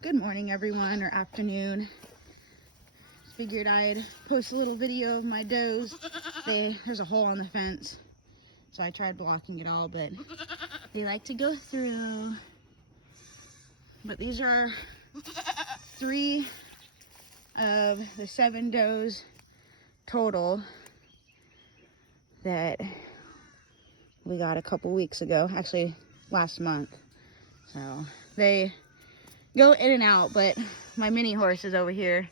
Good morning, everyone, or afternoon. Figured I'd post a little video of my does. There's a hole in the fence, so I tried blocking it all, but they like to go through. But these are 3 of the 7 does total that we got a couple weeks ago, actually last month. So they go in and out, but my mini horse is over here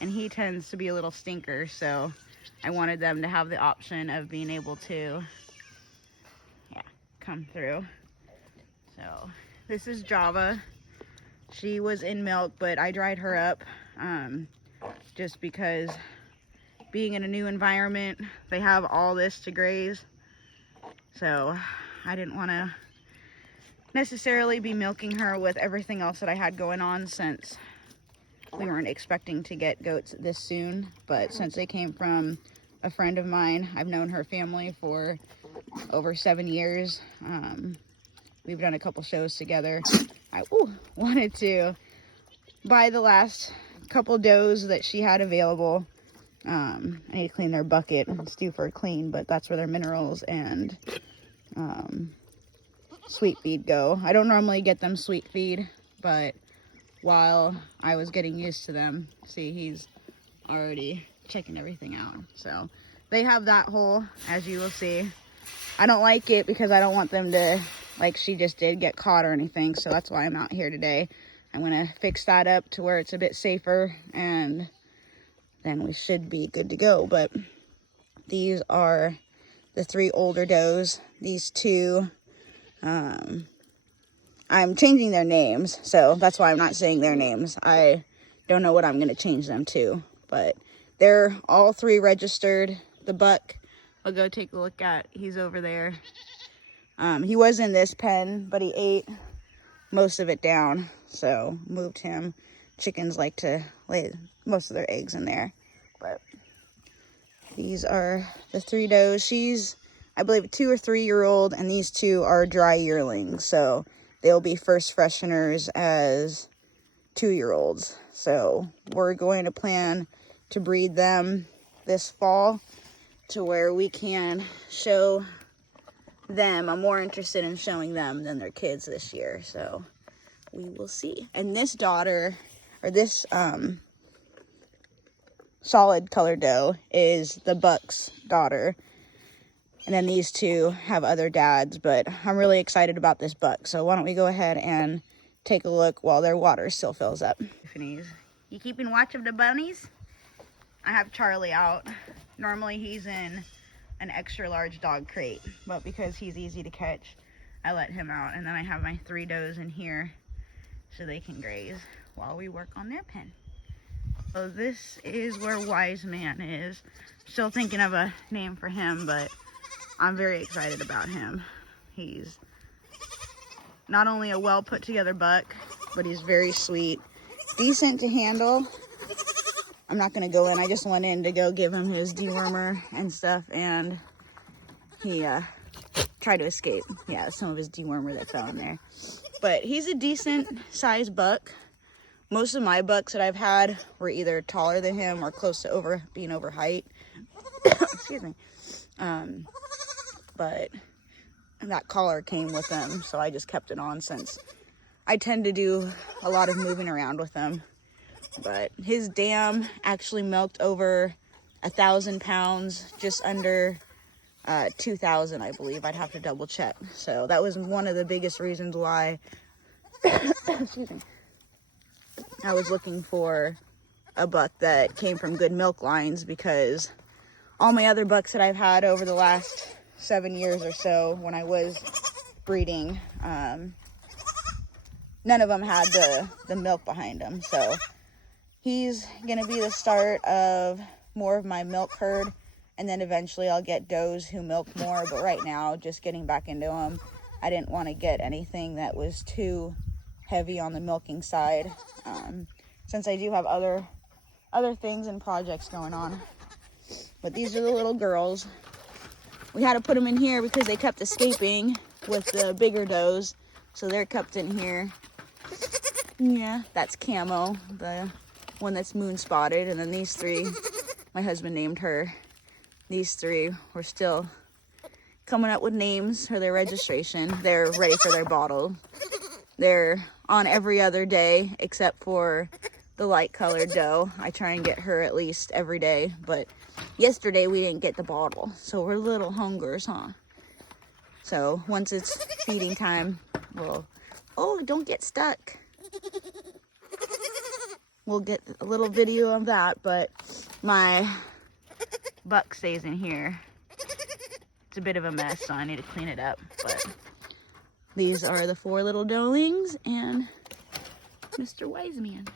and he tends to be a little stinker, so I wanted them to have the option of being able to come through. So this is Java. She was in milk, but I dried her up just because being in a new environment, they have all this to graze, so I didn't want to necessarily be milking her with everything else that I had going on, since we weren't expecting to get goats this soon. But since they came from a friend of mine, I've known her family for over 7 years. We've done a couple shows together. I wanted to buy the last couple does that she had available. I need to clean their bucket. It's due for a clean, but that's where their minerals and sweet feed go. I don't normally get them sweet feed, but while I was getting used to them, see, he's already checking everything out. So they have that hole, as you will see. I don't like it because I don't want them to, like she just did, get caught or anything. So that's why I'm out here today. I'm going to fix that up to where it's a bit safer, and then we should be good to go. But these are the 3 older does. These 2, I'm changing their names, so that's why I'm not saying their names. I don't know what I'm going to change them to, but they're all 3 registered. The buck, I'll go take a look at. He's over there. He was in this pen, but he ate most of it down, so moved him. Chickens like to lay most of their eggs in there. But these are the 3 does. She's, I believe, a 2 or 3 year old, and these 2 are dry yearlings, so they'll be first fresheners as 2-year-olds. So we're going to plan to breed them this fall to where we can show them. I'm more interested in showing them than their kids this year, so we will see. And this daughter, or this solid color doe, is the buck's daughter. And then these 2 have other dads, but I'm really excited about this buck. So why don't we go ahead and take a look while their water still fills up. You keeping watch of the bunnies? I have Charlie out. Normally he's in an extra large dog crate, but because he's easy to catch, I let him out. And then I have my 3 does in here so they can graze while we work on their pen. So this is where Wise Man is. Still thinking of a name for him, but I'm very excited about him. He's not only a well put together buck, but he's very sweet, decent to handle. I'm not gonna go in. I just went in to go give him his dewormer and stuff, and he tried to escape. Yeah, some of his dewormer that fell in there. But he's a decent sized buck. Most of my bucks that I've had were either taller than him or close to being over height. Excuse me. But that collar came with them, so I just kept it on since I tend to do a lot of moving around with them. But his dam actually milked over 1,000 pounds, just under 2,000, I believe. I'd have to double check. So that was one of the biggest reasons why excuse me, I was looking for a buck that came from good milk lines, because all my other bucks that I've had over the last 7 years or so when I was breeding, none of them had the milk behind them. So he's gonna be the start of more of my milk herd, and then eventually I'll get does who milk more. But right now, just getting back into them, I didn't want to get anything that was too heavy on the milking side, since I do have other things and projects going on. But these are the little girls. We had to put them in here because they kept escaping with the bigger does, so they're kept in here. Yeah, that's Camo, the one that's moon spotted. And then these three, my husband named her. These three, we're still coming up with names for their registration. They're ready for their bottle. They're on every other day except for the light colored doe. I try and get her at least every day, but yesterday we didn't get the bottle, so we're little hungers, huh? So once it's feeding time, oh, don't get stuck. We'll get a little video of that, but my buck stays in here. It's a bit of a mess, so I need to clean it up, but these are the 4 little doelings and Mr. Wiseman.